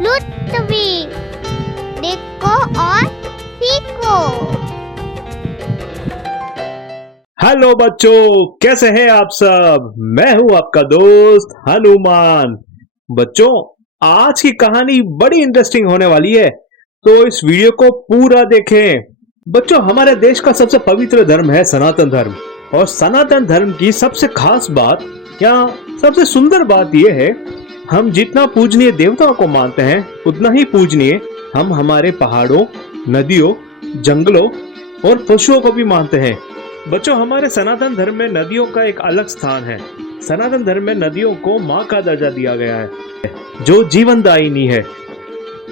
लुत्फी। देखो और सीखो। हेलो बच्चों, कैसे हैं आप सब। मैं हूं आपका दोस्त हनुमान। बच्चों, आज की कहानी बड़ी इंटरेस्टिंग होने वाली है, तो इस वीडियो को पूरा देखें। बच्चों, हमारे देश का सबसे पवित्र धर्म है सनातन धर्म, और सनातन धर्म की सबसे खास बात या सबसे सुंदर बात यह है, हम जितना पूजनीय देवताओं को मानते हैं उतना ही पूजनीय हम हमारे पहाड़ों, नदियों, जंगलों और पशुओं को भी मानते हैं। बच्चों, हमारे सनातन धर्म में नदियों का एक अलग स्थान है। सनातन धर्म में नदियों को माँ का दर्जा दिया गया है, जो जीवनदायिनी है।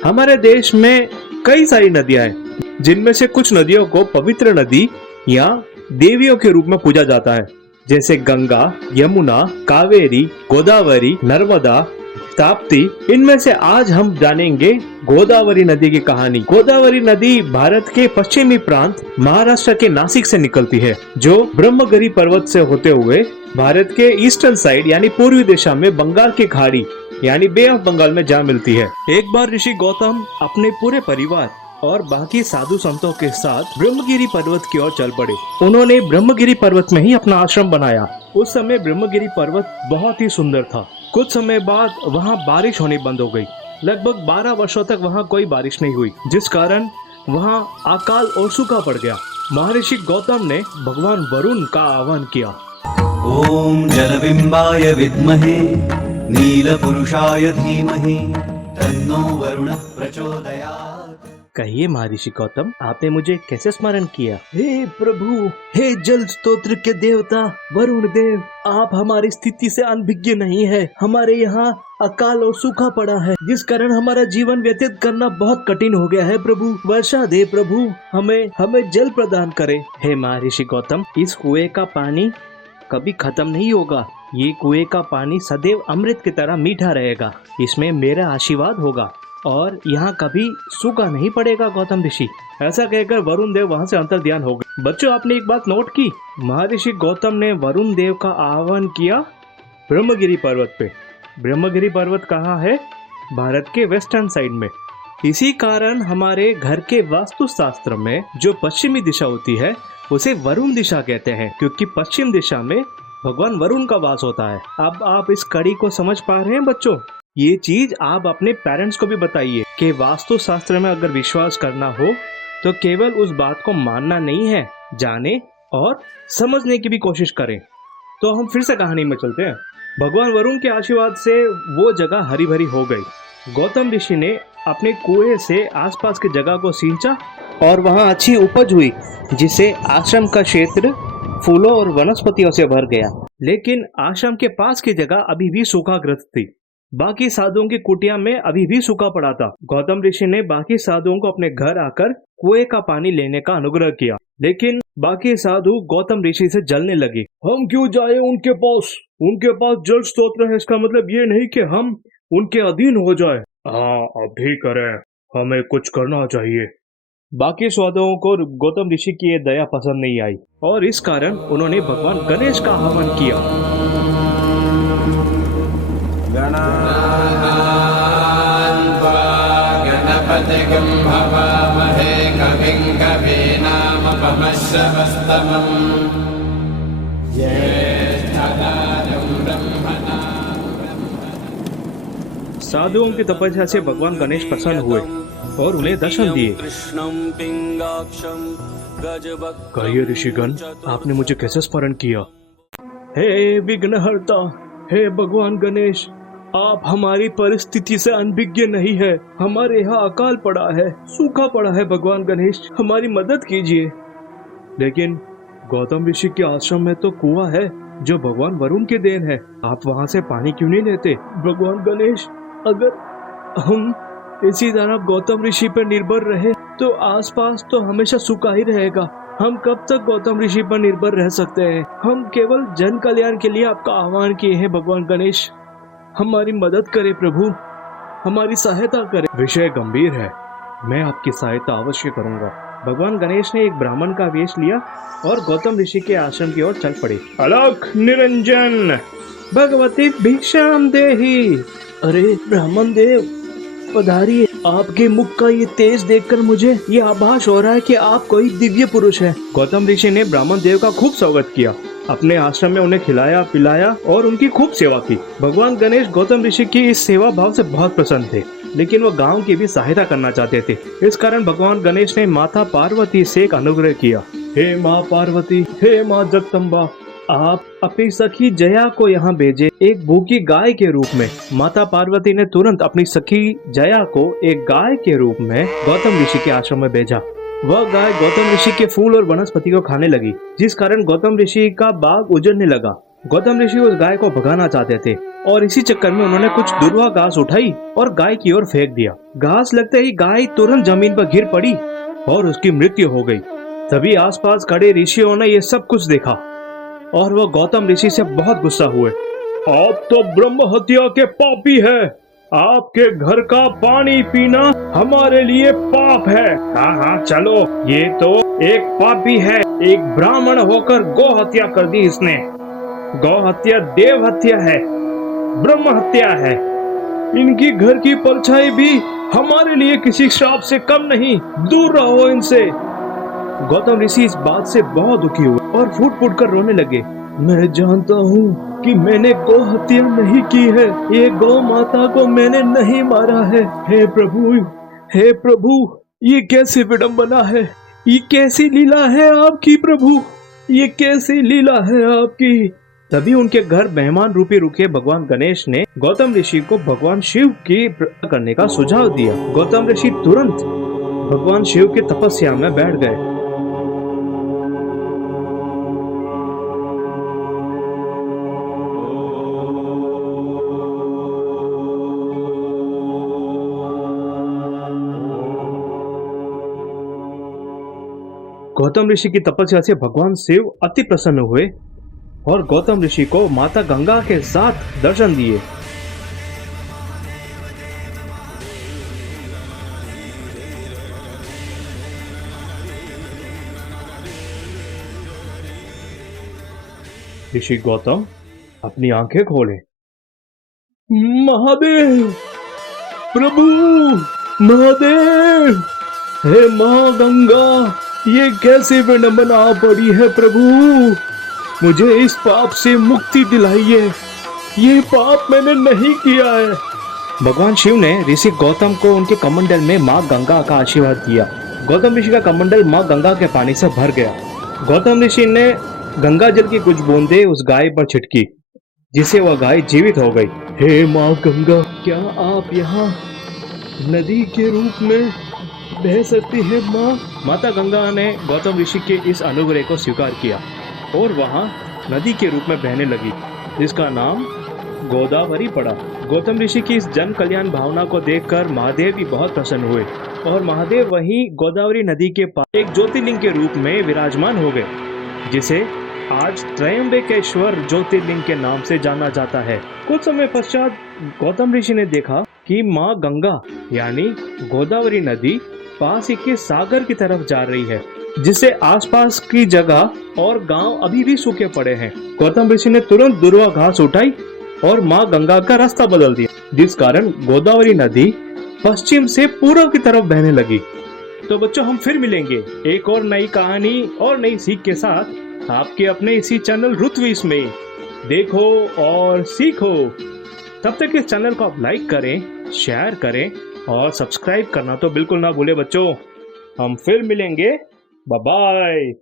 हमारे देश में कई सारी नदियां हैं, जिनमें से कुछ नदियों को पवित्र नदी या देवियों के रूप में पूजा जाता है, जैसे गंगा, यमुना, कावेरी, गोदावरी, नर्मदा, ताप्ती। इनमें से आज हम जानेंगे गोदावरी नदी की कहानी। गोदावरी नदी भारत के पश्चिमी प्रांत महाराष्ट्र के नासिक से निकलती है, जो ब्रह्मगिरी पर्वत से होते हुए भारत के ईस्टर्न साइड यानी पूर्वी दिशा में बंगाल की खाड़ी यानी बे ऑफ बंगाल में जा मिलती है। एक बार ऋषि गौतम अपने पूरे परिवार और बाकी साधु संतों के साथ ब्रह्मगिरी पर्वत की ओर चल पड़े। उन्होंने ब्रह्मगिरी पर्वत में ही अपना आश्रम बनाया। उस समय ब्रह्मगिरी पर्वत बहुत ही सुंदर था। कुछ समय बाद वहाँ बारिश होनी बंद हो गई। लगभग 12 वर्षों तक वहाँ कोई बारिश नहीं हुई, जिस कारण वहाँ अकाल और सूखा पड़ गया। महर्षि गौतम ने भगवान वरुण का आह्वान किया। ओम जलबिंबाय विद्महे नीलपुरुषाय धीमहि तन्नो वरुणः प्रचोदयात्। कहिए महर्षि गौतम, आपने मुझे कैसे स्मरण किया। हे प्रभु, हे जल स्तोत्र के देवता वरुण देव, आप हमारी स्थिति से अनभिज्ञ नहीं है। हमारे यहाँ अकाल और सूखा पड़ा है, जिस कारण हमारा जीवन व्यतीत करना बहुत कठिन हो गया है। प्रभु, वर्षा दे प्रभु, हमें जल प्रदान करे। हे महर्षि गौतम, इस कुएं का पानी कभी खत्म नहीं होगा। ये कुएं का पानी सदैव अमृत की तरह मीठा रहेगा। इसमें मेरा आशीर्वाद होगा और यहाँ कभी सूखा नहीं पड़ेगा गौतम ऋषि। ऐसा कहकर वरुण देव वहाँ से अंतर्ध्यान हो गए। बच्चों, आपने एक बात नोट की, महर्षि गौतम ने वरुण देव का आह्वान किया ब्रह्मगिरी पर्वत पे। ब्रह्मगिरी पर्वत कहाँ है? भारत के वेस्टर्न साइड में। इसी कारण हमारे घर के वास्तु शास्त्र में जो पश्चिमी दिशा होती है उसे वरुण दिशा कहते हैं, क्योंकि पश्चिम दिशा में भगवान वरुण का वास होता है। अब आप इस कड़ी को समझ पा रहे हैं बच्चों? ये चीज आप अपने पेरेंट्स को भी बताइए कि वास्तु शास्त्र में अगर विश्वास करना हो तो केवल उस बात को मानना नहीं है, जाने और समझने की भी कोशिश करें। तो हम फिर से कहानी में चलते हैं। भगवान वरुण के आशीर्वाद से वो जगह हरी भरी हो गई। गौतम ऋषि ने अपने कुएं से आसपास की जगह को सींचा और वहाँ अच्छी उपज हुई, जिससे आश्रम का क्षेत्र फूलों और वनस्पतियों से भर गया। लेकिन आश्रम के पास की जगह अभी भी सूखाग्रस्त थी। बाकी साधुओं की कुटिया में अभी भी सूखा पड़ा था। गौतम ऋषि ने बाकी साधुओं को अपने घर आकर कुएं का पानी लेने का अनुग्रह किया, लेकिन बाकी साधु गौतम ऋषि से जलने लगे। हम क्यों जाए उनके पास जल स्तोत्र है, इसका मतलब ये नहीं कि हम उनके अधीन हो जाए। हाँ, अभी करें, हमें कुछ करना चाहिए। बाकी साधुओं को गौतम ऋषि की ये दया पसंद नहीं आई और इस कारण उन्होंने भगवान गणेश का आह्वान किया। गणपतिगं भवामहे कविं कवीनामुपमश्रवस्तमम् ज्येष्ठराजं ब्रह्मणा। साधुओं की तपस्या से भगवान गणेश प्रसन्न हुए और उन्हें दर्शन दिए। कहिए ऋषिगण, आपने मुझे कैसे स्मरण किया। हे विघ्नहर्ता, हे भगवान गणेश, आप हमारी परिस्थिति से अनभिज्ञ नहीं है। हमारे यहाँ अकाल पड़ा है, सूखा पड़ा है। भगवान गणेश, हमारी मदद कीजिए। लेकिन गौतम ऋषि के आश्रम में तो कुआं है जो भगवान वरुण की देन है। आप वहाँ से पानी क्यों नहीं लेते? भगवान गणेश, अगर हम इसी तरह गौतम ऋषि पर निर्भर रहे तो आसपास तो हमेशा सूखा ही रहेगा। हम कब तक गौतम ऋषि पर निर्भर रह सकते हैं? हम केवल जन कल्याण के लिए आपका आह्वान किए हैं। भगवान गणेश, हमारी मदद करें प्रभु, हमारी सहायता करें। विषय गंभीर है, मैं आपकी सहायता अवश्य करूंगा। भगवान गणेश ने एक ब्राह्मण का वेश लिया और गौतम ऋषि के आश्रम की ओर चल पड़े। अलख निरंजन भगवती भिक्षाम देहि। अरे ब्राह्मण देव, पधारिए। आपके मुख का ये तेज देखकर मुझे ये आभास हो रहा है कि आप कोई दिव्य पुरुष हैं। गौतम ऋषि ने ब्राह्मण देव का खूब स्वागत किया, अपने आश्रम में उन्हें खिलाया पिलाया और उनकी खूब सेवा की। भगवान गणेश गौतम ऋषि की इस सेवा भाव से बहुत प्रसन्न थे, लेकिन वो गांव की भी सहायता करना चाहते थे। इस कारण भगवान गणेश ने माता पार्वती से एक अनुग्रह किया। हे माँ पार्वती, हे माँ जगदम्बा, आप अपनी सखी जया को यहाँ भेजे एक भूखी गाय के रूप में। माता पार्वती ने तुरंत अपनी सखी जया को एक गाय के रूप में गौतम ऋषि के आश्रम में भेजा। वह गाय गौतम ऋषि के फूल और वनस्पति को खाने लगी, जिस कारण गौतम ऋषि का बाग उजड़ने लगा। गौतम ऋषि उस गाय को भगाना चाहते थे और इसी चक्कर में उन्होंने कुछ दुर्वा घास उठाई और गाय की ओर फेंक दिया। घास लगते ही गाय तुरंत जमीन पर गिर पड़ी और उसकी मृत्यु हो गई। तभी आसपास खड़े ऋषियों ने ये सब कुछ देखा और वह गौतम ऋषि से बहुत गुस्सा हुए। आप तो ब्रह्म हत्या के पापी है, आपके घर का पानी पीना हमारे लिए पाप है। हाँ चलो, ये तो एक पापी है, एक ब्राह्मण होकर गौ हत्या कर दी इसने। गौ हत्या देव हत्या है, ब्रह्म हत्या है। इनकी घर की परछाई भी हमारे लिए किसी श्राप से कम नहीं, दूर रहो इनसे। गौतम ऋषि इस बात से बहुत दुखी हुए और फूट फूट कर रोने लगे। मैं जानता हूँ कि मैंने गौ हत्या नहीं की है, ये गौ माता को मैंने नहीं मारा है। हे प्रभु, ये कैसी विडंबना है, ये कैसी लीला है आपकी प्रभु, ये कैसी लीला है आपकी। तभी उनके घर मेहमान रूपी रुके भगवान गणेश ने गौतम ऋषि को भगवान शिव की पूजा करने का सुझाव दिया। गौतम ऋषि तुरंत भगवान शिव की तपस्या में बैठ गए। गौतम ऋषि की तपस्या से भगवान शिव अति प्रसन्न हुए और गौतम ऋषि को माता गंगा के साथ दर्शन दिए। ऋषि गौतम अपनी आंखें खोले। महादेव, प्रभु महादेव, हे माँ गंगा, ये कैसी विडंबना पड़ी है प्रभु, मुझे इस पाप से मुक्ति दिलाइए, ये पाप मैंने नहीं किया है। भगवान शिव ने ऋषि गौतम को उनके कमंडल में माँ गंगा का आशीर्वाद दिया। गौतम ऋषि का कमंडल माँ गंगा के पानी से भर गया। गौतम ऋषि ने गंगा जल की कुछ बूंदें उस गाय पर छिड़की, जिससे वह गाय जीवित हो गई। हे माँ गंगा, क्या आप यहाँ नदी के रूप में बह सकती है माँ? माता गंगा ने गौतम ऋषि के इस अनुग्रह को स्वीकार किया और वहाँ नदी के रूप में बहने लगी, जिसका नाम गोदावरी पड़ा। गौतम ऋषि की इस जन कल्याण भावना को देखकर महादेव भी बहुत प्रसन्न हुए और महादेव वहीं गोदावरी नदी के पास एक ज्योतिर्लिंग के रूप में विराजमान हो गए, जिसे आज त्रयंबकेश्वर ज्योतिर्लिंग के नाम से जाना जाता है। कुछ समय पश्चात गौतम ऋषि ने देखा कि माँ गंगा यानी गोदावरी नदी पास ही के सागर की तरफ जा रही है, जिससे आसपास की जगह और गांव अभी भी सूखे पड़े हैं। गौतम ऋषि ने तुरंत दुर्वा घास उठाई और माँ गंगा का रास्ता बदल दिया, जिस कारण गोदावरी नदी पश्चिम से पूर्व की तरफ बहने लगी। तो बच्चों, हम फिर मिलेंगे एक और नई कहानी और नई सीख के साथ आपके अपने इसी चैनल रुतविश में। देखो और सीखो। तब तक इस चैनल को आप लाइक करें, शेयर करें और सब्सक्राइब करना तो बिल्कुल ना भूले बच्चों। हम फिर मिलेंगे। Bye bye.